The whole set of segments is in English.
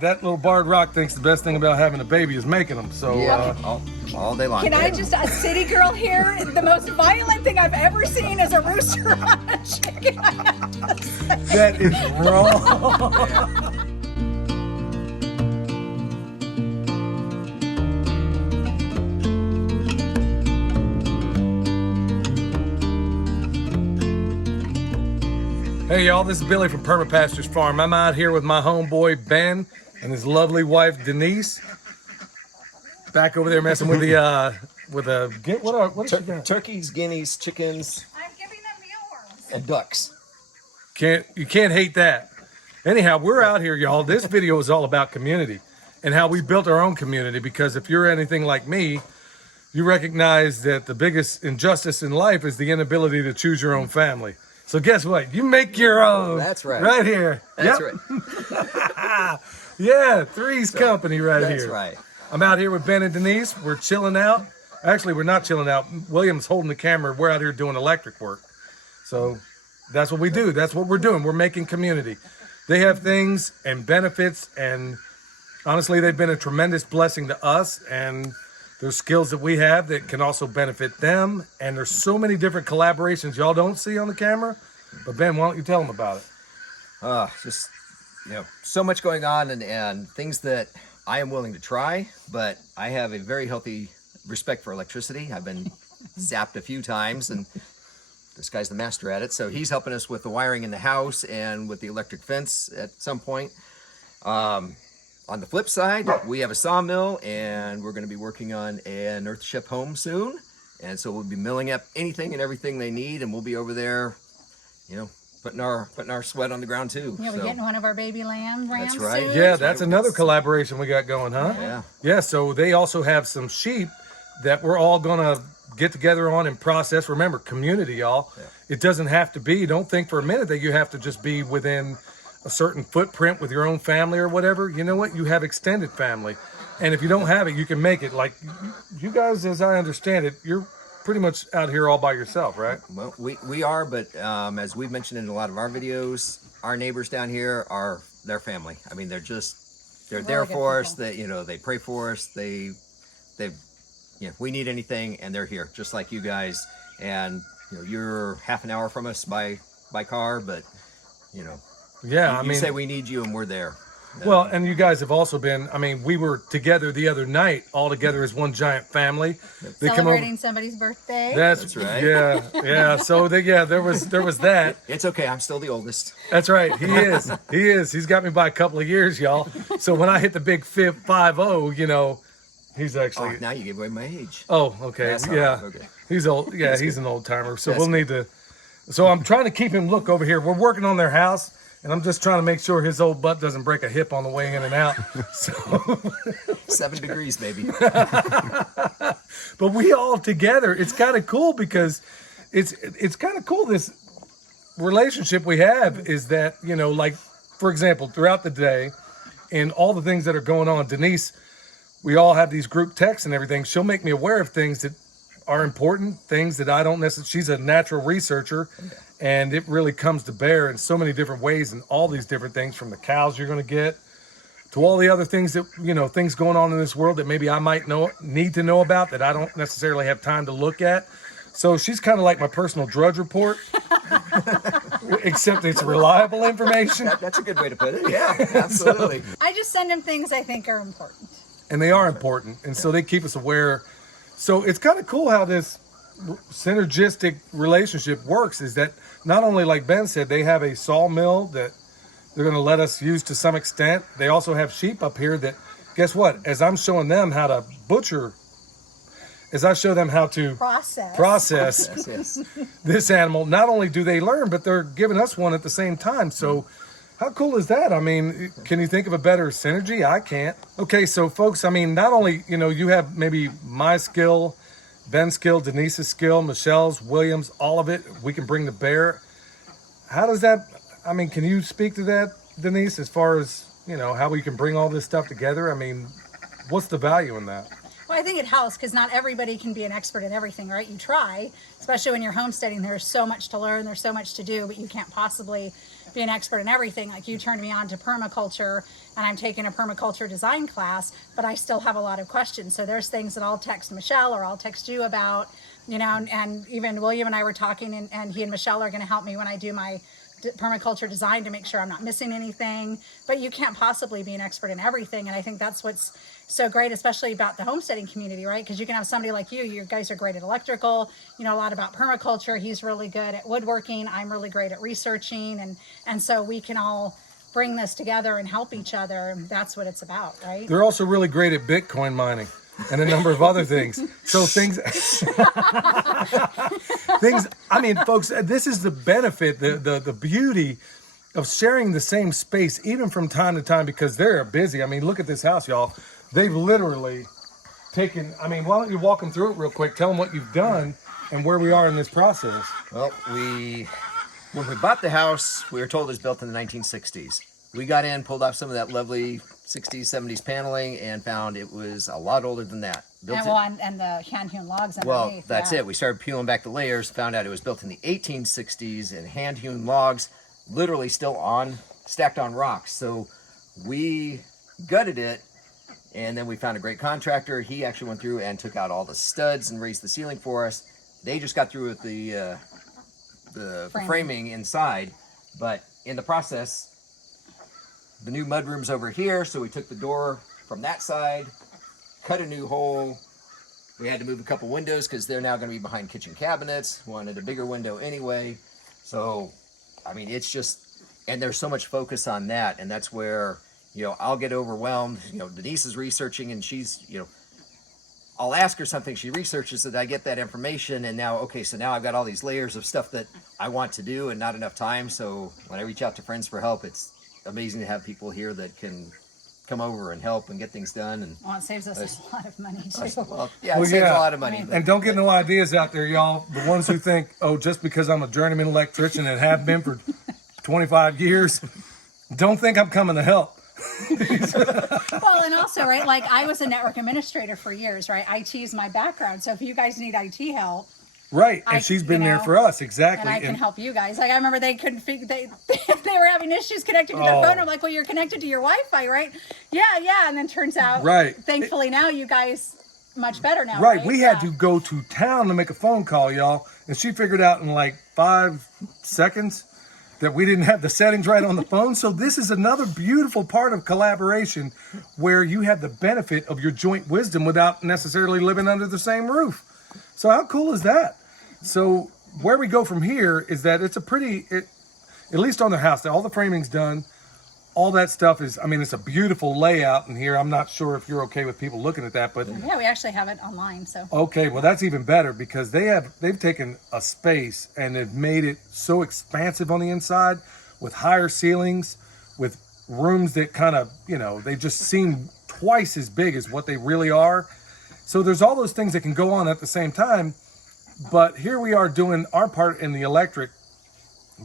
that little barred rock thinks the best thing about having a baby is making them. So Yeah, all day long. Can I just, a city girl here, the most violent thing I've ever seen is a rooster on a chicken. that is wrong. Hey y'all, this is Billy from Perma Pastures Farm. I'm out here with my homeboy Ben and his lovely wife Denise. Back over there messing with the what is she got? Turkeys, guineas, chickens, I'm giving them mealworms. and ducks. You can't hate that. Anyhow, we're out here, y'all. This video is all about community and how we built our own community, because if you're anything like me, you recognize that the biggest injustice in life is the inability to choose your own family. So guess what? You make your own. That's right. Right here. That's Yep. right. Yeah, Three's Company right here. That's right. I'm out here with Ben and Denise. We're chilling out. Actually, we're not chilling out. William's holding the camera. We're out here doing electric work. So that's what we do. That's what we're doing. We're making community. They have things and benefits, and honestly, they've been a tremendous blessing to us, and there's skills that we have that can also benefit them. And there's so many different collaborations y'all don't see on the camera. But Ben, why don't you tell them about it? Just, so much going on, and things that I am willing to try, but I have a very healthy respect for electricity. I've been zapped a few times, and this guy's the master at it. So he's helping us with the wiring in the house and with the electric fence at some point. On the flip side, we have a sawmill, and we're going to be working on an Earthship home soon. And so we'll be milling up anything and everything they need, and we'll be over there, putting our sweat on the ground too. Yeah, we're getting one of our baby rams That's right. soon. Yeah, that's another collaboration we got going, huh? Yeah. Yeah, so they also have some sheep that we're all gonna get together on and process. Remember, community, y'all. Yeah. It doesn't have to be, don't think for a minute that you have to just be within a certain footprint with your own family or whatever. You know what? You have extended family. And if you don't have it, you can make it. Like you guys, as I understand it, you're pretty much out here all by yourself, right? Well, we are, but as we've mentioned in a lot of our videos, our neighbors down here are their family. I mean, they're there for us. They they pray for us. We need anything, and they're here, just like you guys. And you're half an hour from us by car, but Yeah, you say we need you, and we're there. Well, and you guys have also been, we were together the other night, all together as one giant family. They Celebrating somebody's birthday. That's right. Yeah. So there was that. It's okay. I'm still the oldest. That's right. He is. He's got me by a couple of years, y'all. So when I hit the big 50, he's actually. Oh, now you gave away my age. Oh, okay. That's all Yeah. right. Okay. He's old. Yeah, he's an old timer. So That's we'll need to. So I'm trying to keep him look over here. We're working on their house. And I'm just trying to make sure his old butt doesn't break a hip on the way in and out. So 7 degrees, baby. But we all together, it's kind of cool because it's kind of cool. This relationship we have is that, like, for example, throughout the day and all the things that are going on, Denise, we all have these group texts and everything. She'll make me aware of things that are important, things that I don't necessarily. She's a natural researcher. And it really comes to bear in so many different ways, and all these different things, from the cows you're going to get to all the other things that, things going on in this world that maybe I might need to know about that I don't necessarily have time to look at. So she's kind of like my personal drudge report, except it's reliable information. That's a good way to put it. Yeah, absolutely. I just send them things I think are important. And they are important. And so they keep us aware. So it's kind of cool how this synergistic relationship works, is that not only, like Ben said, they have a sawmill that they're going to let us use to some extent. They also have sheep up here that, guess what? As I'm showing them how to butcher, as I show them how to process Yes. this animal, not only do they learn, but they're giving us one at the same time. So how cool is that? Can you think of a better synergy? I can't. Okay, so folks, not only, you have maybe my skill, Ben's skill, Denise's skill, Michelle's, Williams, all of it, we can bring to bear. How does that, can you speak to that, Denise, as far as, how we can bring all this stuff together? What's the value in that? Well, I think it helps because not everybody can be an expert in everything, right? You try, especially when you're homesteading. There's so much to learn, there's so much to do, but you can't possibly be an expert in everything. Like you turned me on to permaculture, and I'm taking a permaculture design class, but I still have a lot of questions. So there's things that I'll text Michelle or I'll text you about, you know, and even William and I were talking, and he and Michelle are going to help me when I do my permaculture design to make sure I'm not missing anything. But you can't possibly be an expert in everything. And I think that's what's so great, especially about the homesteading community, right? Because you can have somebody like you guys are great at electrical, you know a lot about permaculture. He's really good at woodworking. I'm really great at researching. And so we can all bring this together and help each other. And that's what it's about, right? They're also really great at Bitcoin mining and a number of other things. So things, I mean, folks, this is the benefit, the beauty of sharing the same space, even from time to time, because they're busy. I mean, look at this house, y'all. They've literally taken, I mean, why don't you walk them through it real quick? Tell them what you've done and where we are in this process. Well, when we bought the house, we were told it was built in the 1960s. We got in, pulled off some of that lovely 60s, 70s paneling, and found it was a lot older than that. And the hand-hewn logs underneath. Well, that's it. We started peeling back the layers, found out it was built in the 1860s, and hand-hewn logs, literally still stacked on rocks. So we gutted it, and then we found a great contractor. He actually went through and took out all the studs and raised the ceiling for us. They just got through with the framing inside, but in the process, the new mudroom's over here, so we took the door from that side, cut a new hole. We had to move a couple windows because they're now going to be behind kitchen cabinets. Wanted a bigger window anyway. So, I mean, it's just, and there's so much focus on that, and that's where, you know, I'll get overwhelmed. You know, Denise is researching, and she's, you know, I'll ask her something, she researches it, I get that information, and now, okay, so now I've got all these layers of stuff that I want to do and not enough time. So when I reach out to friends for help, it's amazing to have people here that can come over and help and get things done. And it saves us a lot of money too. Well, yeah, it saves a lot of money. And don't get no ideas out there, y'all. The ones who think, oh, just because I'm a journeyman electrician and have been for 25 years, don't think I'm coming to help. Well, and also, right, like I was a network administrator for years, right? IT is my background. So if you guys need IT help, right, and she's been there for us, exactly. And I can help you guys. Like I remember they couldn't figure, they were having issues connecting to their phone. I'm like, well, you're connected to your Wi-Fi, right? Yeah. And then turns out, right. Thankfully now you guys much better now. Right, we had to go to town to make a phone call, y'all, and she figured out in like 5 seconds that we didn't have the settings right on the phone. So this is another beautiful part of collaboration where you have the benefit of your joint wisdom without necessarily living under the same roof. So how cool is that? So where we go from here is that it's at least on the house, all the framing's done. All that stuff is, I mean, it's a beautiful layout in here. I'm not sure if you're okay with people looking at that, but yeah, we actually have it online. So okay, well that's even better because they've taken a space and they've made it so expansive on the inside with higher ceilings, with rooms that kind of, you know, they just seem twice as big as what they really are. So there's all those things that can go on at the same time. But here we are doing our part in the electric,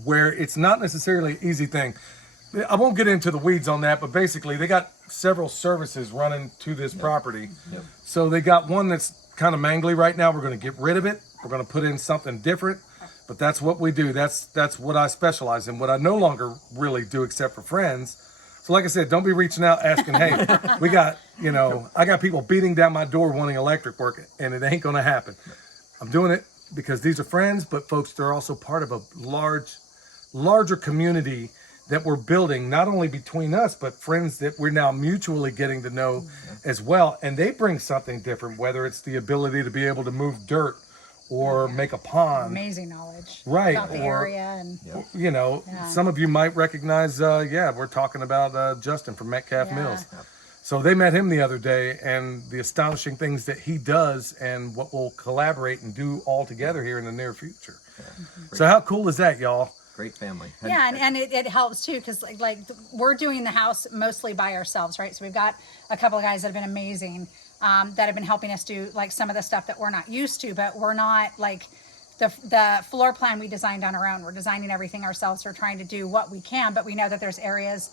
where it's not necessarily an easy thing. I won't get into the weeds on that, but basically they got several services running to this property. Yep. So they got one that's kind of mangly right now. We're going to get rid of it. We're going to put in something different. But that's what we do. That's what I specialize in. What I no longer really do except for friends. So like I said, don't be reaching out asking, hey, we got, you know, I got people beating down my door wanting electric work, and it ain't going to happen. I'm doing it because these are friends, but folks, they're also part of a larger community that we're building, not only between us, but friends that we're now mutually getting to know as well. And they bring something different, whether it's the ability to be able to move dirt or make a pond. Amazing knowledge about the area. And you know, some of you might recognize, we're talking about Justin from Metcalf Mills. So they met him the other day, and the astonishing things that he does and what we'll collaborate and do all together here in the near future. So how cool is that, y'all? Great family. Yeah, and it helps too, because like we're doing the house mostly by ourselves, right? So we've got a couple of guys that have been amazing, that have been helping us do like some of the stuff that we're not used to, but we're not like the floor plan we designed on our own. We're designing everything ourselves. We're trying to do what we can, but we know that there's areas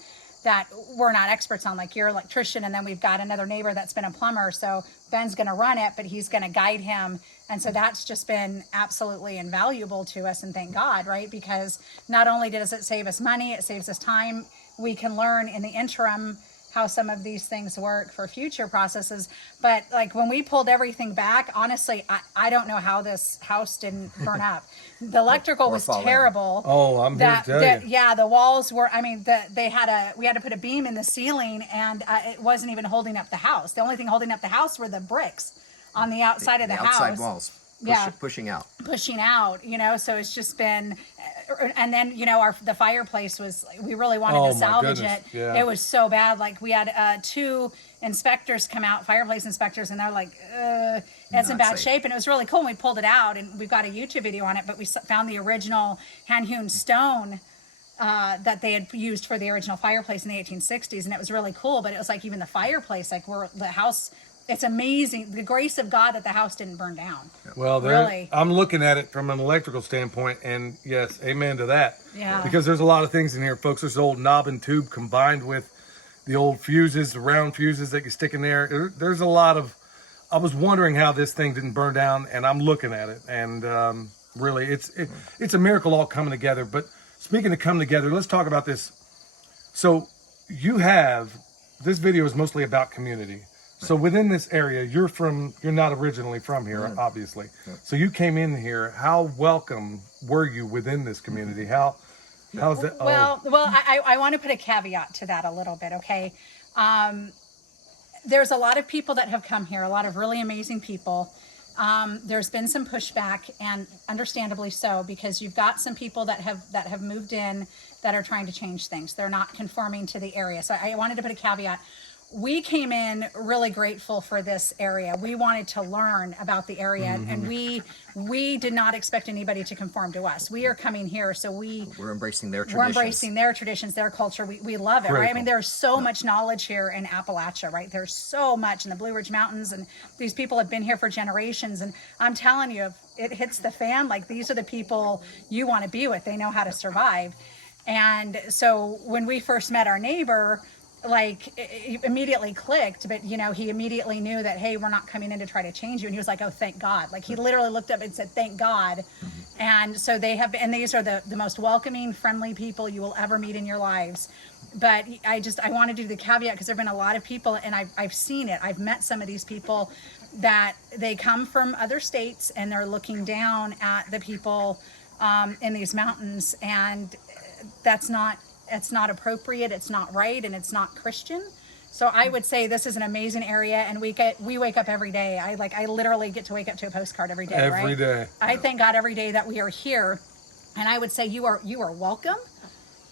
that we're not experts on. Like, you're an electrician, and then we've got another neighbor that's been a plumber. So Ben's going to run it, but he's going to guide him. And so that's just been absolutely invaluable to us, and thank God, right? Because not only does it save us money, it saves us time. We can learn in the interim how some of these things work for future processes. But like, when we pulled everything back, honestly, I don't know how this house didn't burn up. The electrical was terrible. Oh, I'm here to tell you. Yeah, the walls were, I mean, we had to put a beam in the ceiling, and it wasn't even holding up the house. The only thing holding up the house were the bricks on the outside of the house. Outside walls. Pushing out. So it's just been, and then, the fireplace was, we really wanted to salvage it. Yeah. It was so bad. Like, we had 2 inspectors come out, fireplace inspectors, and they're like, it's in bad shape. And it was really cool when we pulled it out, and we've got a YouTube video on it, but we found the original hand-hewn stone that they had used for the original fireplace in the 1860s. And it was really cool, but it was like, even the fireplace, like, the house, it's amazing, the grace of God that the house didn't burn down. Well, really, I'm looking at it from an electrical standpoint, and yes, amen to that. Yeah. Because there's a lot of things in here, folks. There's the old knob and tube combined with the old fuses, the round fuses that you stick in there. There's a lot of, I was wondering how this thing didn't burn down, and I'm looking at it, and really, it's a miracle all coming together. But speaking of coming together, let's talk about this. So this video is mostly about community. So within this area, you're not originally from here, obviously. Yeah. So you came in here. How welcome were you within this community? How's that? Well, I want to put a caveat to that a little bit, okay? There's a lot of people that have come here, a lot of really amazing people. There's been some pushback, and understandably so, because you've got some people that have moved in that are trying to change things. They're not conforming to the area. So I wanted to put a caveat. We came in really grateful for this area. We wanted to learn about the area, and we did not expect anybody to conform to us. We are coming here, so we're embracing their traditions. We're embracing their traditions, their culture. We love it, right? I mean, there's so much knowledge here in Appalachia, right? There's so much in the Blue Ridge Mountains, and these people have been here for generations. And I'm telling you, if it hits the fan, like, these are the people you want to be with. They know how to survive. And so when we first met our neighbor, like, it immediately clicked, but he immediately knew that, hey, we're not coming in to try to change you. And he was like, oh, thank God. Like, he literally looked up and said, thank God. And so they have been, and these are the most welcoming, friendly people you will ever meet in your lives. But I want to do the caveat, because there've been a lot of people, and I've seen it. I've met some of these people that they come from other states, and they're looking down at the people in these mountains, and it's not appropriate, it's not right, and it's not Christian. So I would say this is an amazing area, and we wake up every day. I literally get to wake up to a postcard every day. Every day. I thank God every day that we are here, and I would say you are welcome.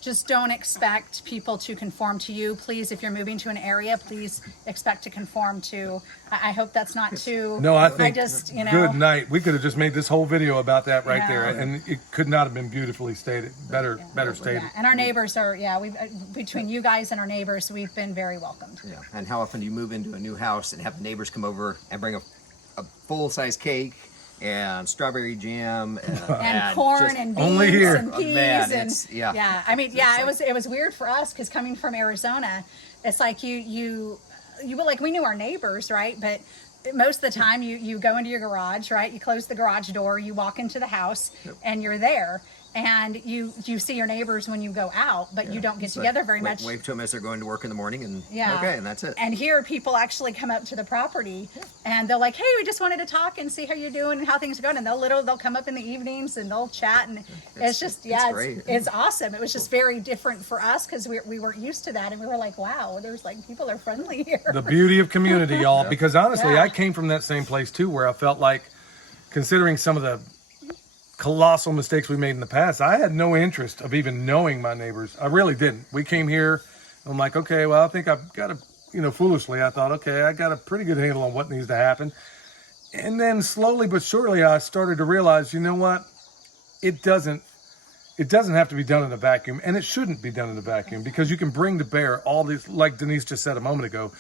Just don't expect people to conform to you. Please, if you're moving to an area, please expect to conform to. I hope that's not too. No, I think good night. We could have just made this whole video about that right there, and it could not have been beautifully stated, better stated. Yeah. And our neighbors are, between you guys and our neighbors, we've been very welcomed. Yeah. And how often do you move into a new house and have the neighbors come over and bring a full-size cake and strawberry jam and corn and beans only here. and peas I mean, it was weird for us, because coming from Arizona, it's like you like, we knew our neighbors, right? But most of the time you go into your garage, right? You close the garage door, you walk into the house, and you're there. And you see your neighbors when you go out, but you don't get together very much. Wave to them as they're going to work in the morning, and okay, and that's it. And here, people actually come up to the property, and they're like, "Hey, we just wanted to talk and see how you're doing and how things are going." And they'll come up in the evenings and they'll chat, and it's awesome. It was just very different for us, because we weren't used to that, and we were like, "Wow, there's like, people are friendly here." The beauty of community, y'all. Because honestly, I came from that same place too, where I felt like, considering some of the colossal mistakes we made in the past, I had no interest of even knowing my neighbors. I really didn't. We came here, and I'm like, okay, well, I think I've got foolishly, I thought, okay, I got a pretty good handle on what needs to happen. And then slowly but surely, I started to realize, you know what? It doesn't have to be done in a vacuum, and it shouldn't be done in a vacuum, because you can bring to bear all these, like Denise just said a moment ago,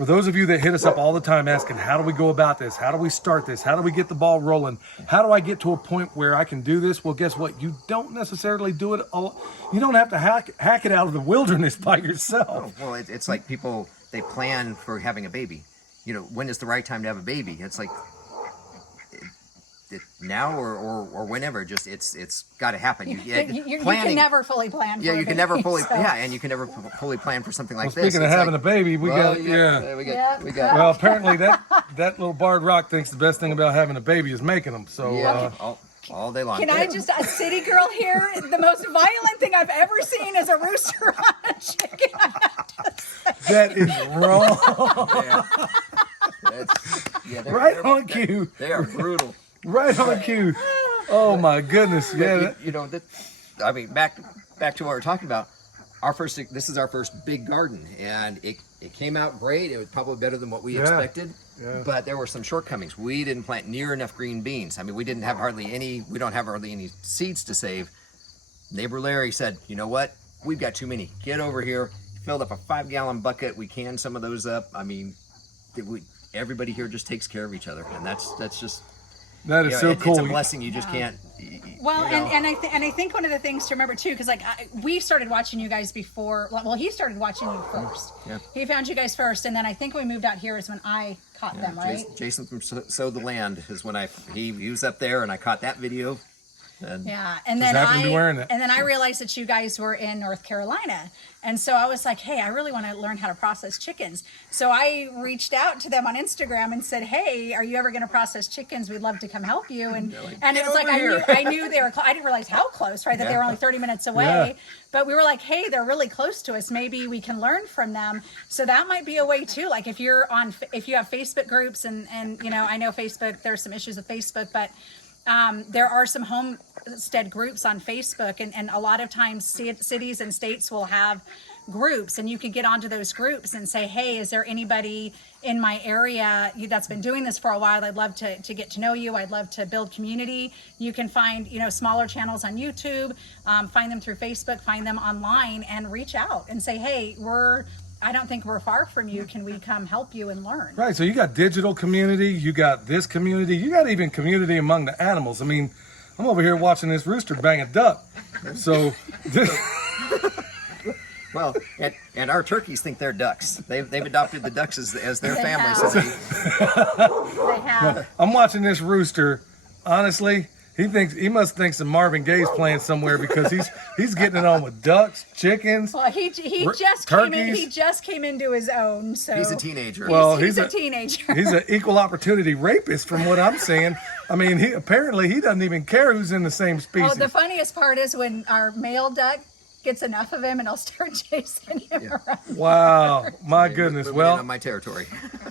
For those of you that hit us up all the time asking, how do we go about this? How do we start this? How do we get the ball rolling? How do I get to a point where I can do this? Well, guess what? You don't necessarily do it all. You don't have to hack it out of the wilderness by yourself. Oh, well, it's like people, they plan for having a baby. You know, when is the right time to have a baby? It's like now or whenever. Just it's got to happen. You can never fully plan. Yeah, for you a can baby, never fully. so. Yeah, and you can never fully plan for something like Well, this. speaking of having a baby, we got. we Yeah. got. Well, apparently that little barred rock thinks the best thing about having a baby is making them. So Yeah, all day long. Can I just, a city girl here, the most violent thing I've ever seen is a rooster on a chicken. that is wrong. They're Right on cue. They are brutal. Right on cue. Oh my goodness. Yeah. You know that. I mean, back to what we were talking about. This is our first big garden, and it came out great. It was probably better than what we expected. Yeah. But there were some shortcomings. We didn't plant near enough green beans. I mean, we don't have hardly any seeds to save. Neighbor Larry said, you know what? We've got too many. Get over here. Filled up a 5-gallon bucket. We canned some of those up. I mean, everybody here just takes care of each other, and that's just. That is so cool. It's a blessing. You just can't. Well, you know. and I think one of the things to remember too, because like we started watching you guys before. Well, he started watching you first. Yeah. He found you guys first, and then I think when we moved out here is when I caught them, right? Jason from Sow the Land is when he was up there, and I caught that video. And Yeah, and then happened to be wearing it. and then I realized that you guys were in North Carolina, and so I was like, hey, I really want to learn how to process chickens. So I reached out to them on Instagram and said, hey, are you ever going to process chickens? We'd love to come help you. And it was like I knew they were. I didn't realize how close, right? That they were only 30 minutes away. Yeah. But we were like, hey, they're really close to us. Maybe we can learn from them. So that might be a way too. Like if you have Facebook groups, and you know, I know Facebook. There's some issues with Facebook, but there are some homestead groups on Facebook, and a lot of times cities and states will have groups, and you could get onto those groups and say, hey, is there anybody in my area that's been doing this for a while? I'd love to get to know you. I'd love to build community. You can find, you know, smaller channels on YouTube, find them through Facebook, find them online, and reach out and say, hey, I don't think we're far from you. Can we come help you and learn? Right. So you got digital community, you got this community, you got even community among the animals. I mean, I'm over here watching this rooster bang a duck. So, well, and our turkeys think they're ducks. They've adopted the ducks as their They family. have. So They have. I'm watching this rooster. Honestly, he must think some Marvin Gaye's playing somewhere because he's getting it on with ducks, chickens. Well, he just turkeys. came in. He just came into his own. So he's a teenager. Well, he's a teenager. He's an equal opportunity rapist, from what I'm saying. I mean, he doesn't even care who's in the same species. Oh, the funniest part is when our male duck gets enough of him and he'll start chasing him around. Wow, my goodness. Moving in on Well, my territory.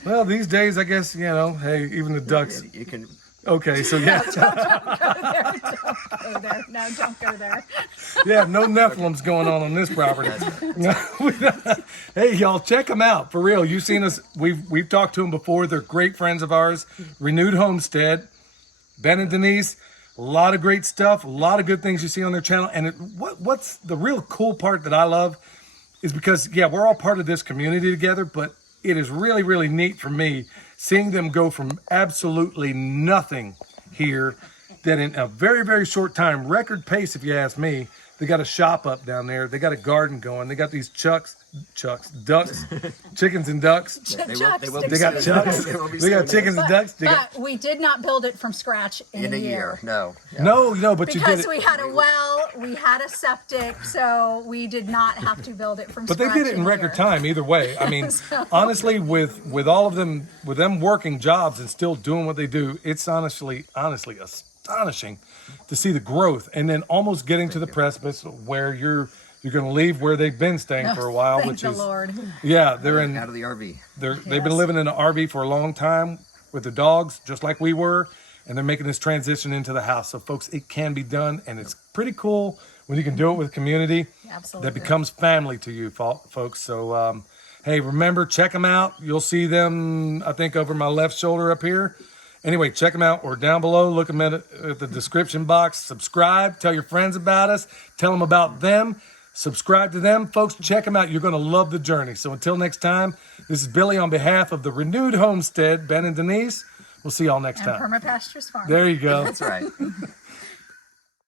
well, these days, I guess, you know, hey, even the ducks. You can. Okay, so yeah, Don't go there. No, don't go there. yeah, no Nephilims going on this property. Hey, y'all, check them out for real. You've seen us. We've talked to them before. They're great friends of ours. Renewed Homestead, Ben and Denise. A lot of great stuff. A lot of good things you see on their channel. And what's the real cool part that I love is because, yeah, we're all part of this community together, but it is really, really neat for me seeing them go from absolutely nothing here, that in a very, very short time, record pace, if you ask me, they got a shop up down there. They got a garden going. They got these ducks, chickens and ducks. They Chucks, will They got chucks. They got chickens and ducks. But we did not build it from scratch in a a year. No. Yeah. No, but you did Because it. we had a well, we had a septic, so we did not have to build it from But scratch. they did it in a record year. time either way. I mean, honestly, with all of them, with them working jobs and still doing what they do, it's honestly astonishing to see the growth, and then almost getting to the precipice where you're going to leave where they've been staying for a while, Thank which the is Lord. yeah, they're in Out of the RV. they've been living in an RV for a long time with their dogs, just like we were, and they're making this transition into the house. So, folks, it can be done, and it's pretty cool when you can do it with community. Absolutely. That becomes family to you, folks. So, hey, remember, check them out. You'll see them, I think, over my left shoulder up here. Anyway, check them out or down below. Look them at the description box. Subscribe. Tell your friends about us. Tell them about them. Subscribe to them, folks. Check them out. You're going to love the journey. So until next time, this is Billy on behalf of the Renewed Homestead, Ben and Denise. We'll see y'all next And time. Perma Pastures Farm. There you go. That's right.